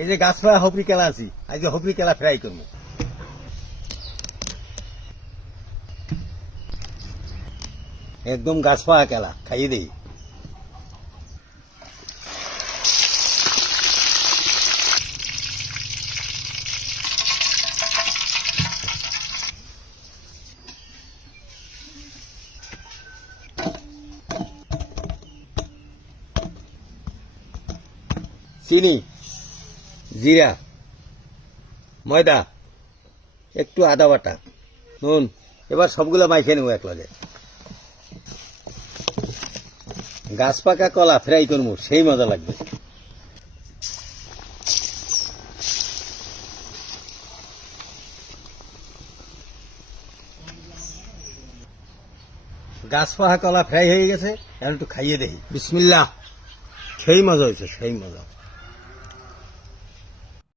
এই যে গাছ পাড়া হপরি কেলা আছি, আজকে হপরি কেলা ফ্রাই করবো। একদম গাছ পাড়া কেলা, খাইয়ে দেই। চিনি, জিরা, ময়দা, একটু আদা বাটা, নুন, এবার সবগুলো মাইখে নেবো এক লগে। গাছ পাকা কলা ফ্রাই করবো, সেই মজা লাগবে। গাছ পাকা কলা ফ্রাই হয়ে গেছে, এখন একটু খাইয়ে দেখি। বিসমিল্লাহ। সেই মজা হয়েছে, সেই মজা।